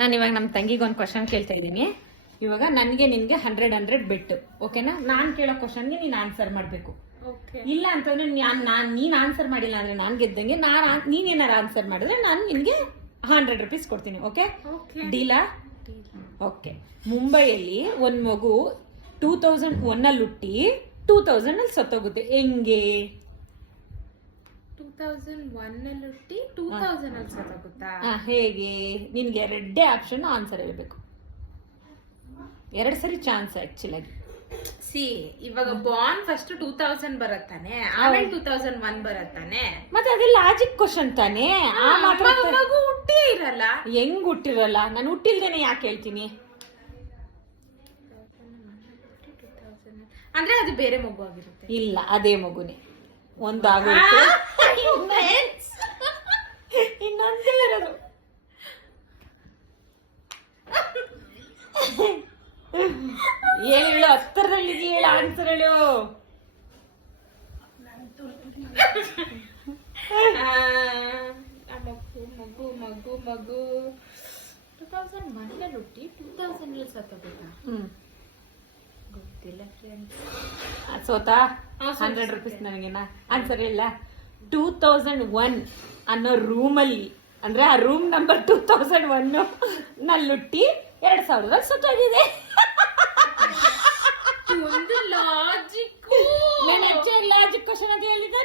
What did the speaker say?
ನಾನು ಇವಾಗ ನಮ್ಮ ತಂಗಿಗೆ ಒಂದು ಕ್ವಶನ್ ಕೇಳ್ತಾ ಇದ್ದೀನಿ. ಇವಾಗ ನನಗೆ ನಿನ್ಗೆ 100 ಬೆಟ್ಟು, ಓಕೆನಾ? ನಾನು ಕೇಳೋ ಕ್ವಶನ್ಗೆ ನೀನು ಆನ್ಸರ್ ಮಾಡಬೇಕು. ಇಲ್ಲ ಅಂತಂದ್ರೆ ನೀನ್ ಆನ್ಸರ್ ಮಾಡಿಲ್ಲ ಅಂದ್ರೆ ನಾನ್ ಗೆದ್ದಂಗೆ. ನೀನ್ ಏನಾರ ಆನ್ಸರ್ ಮಾಡಿದ್ರೆ ನಾನು ನಿನ್ಗೆ 100 ರೂಪೀಸ್ ಕೊಡ್ತೀನಿ. ಓಕೆ, ಡೀಲಾ? ಓಕೆ. ಮುಂಬೈಯಲ್ಲಿ ಒಂದ್ ಮಗು 2001 ಅಲ್ಲಿ ಹುಟ್ಟಿ 2000 ಅಲ್ಲಿ ಸತ್ತೋಗುತ್ತೆ, ಹೆಂಗೆ? 2001 ಅಲ್ಲಿ ಹುಟ್ಟಿ 2000 ಅಲ್ಲಿ ಸತ್ತೋಗುತ್ತಾ? ಹೇಗೆ? ನಿನ್ಗೆ 2 ಆಪ್ಷನ್ ಆನ್ಸರ್ ಹೇಳ್ಬೇಕು. 2 ಸರಿ ಚಾನ್ಸ್ ಆಕ್ಚುಲ್ ಆಗಿ. ಇವಾಗ ಬಾರ್ನ್ ಫಸ್ಟ್ 2000 ಬರತ್ತಾನೆ, ಆಮೇಲೆ 2001 ಬರತ್ತಾನೆ. ಮತ್ತೆ ಅದೇ ಲಾಜಿಕ್ ಕ್ವಶನ್ ತಾನೇ. ಮಗು ಹುಟ್ಟೇ ಇರಲ್ಲ. ಹೆಂಗ್ ಹುಟ್ಟಿರಲ್ಲ? ನಾನು ಹುಟ್ಟಿಲ್ದೇನೆ ಯಾಕೆ ಹೇಳ್ತೀನಿ? ಅಂದ್ರೆ ಅದು ಬೇರೆ ಮಗು ಆಗಿರುತ್ತೆ. ಇಲ್ಲ, ಅದೇ ಮಗುನೇ. ಒಂದಾಗೋಯ್ತು, ಇನ್ನೊಂದೇ ಇರೋದು. ಹೇಳು, ಹತ್ತರದಲ್ಲಿ ಹೇಳು, ಆನ್ಸರ್ ಹೇಳು. ಮಗು ಮಗು ಮಗು 2001 ಅಲ್ಲಿ ಹುಟ್ಟಿ 2000 ಅಲ್ಲಿ ಸತ್ತೋಗುತ್ತಾ? ಗೊತ್ತಿಲ್ಲ ಫ್ರೆಂಡ್ಸ್. ಸೋತಾ? 100 ರೂಪೀಸ್ ನನಗೇನಾ? ಆನ್ಸರ್ ಇಲ್ಲ. 2001 ಅನ್ನೋ ರೂಮಲ್ಲಿ, ಅಂದ್ರೆ ಆ ರೂಮ್ ನಂಬರ್ 2001 ನಲ್ಲಿ ಹುಟ್ಟಿ 2000 ಸತ್ತೋಗಿದೆ. ಒಂದು ಲಾಜಿಕ್. ಲಾಜಿಕ್ ಕ್ವಶನ್ ಅಂತ ಹೇಳಿದ.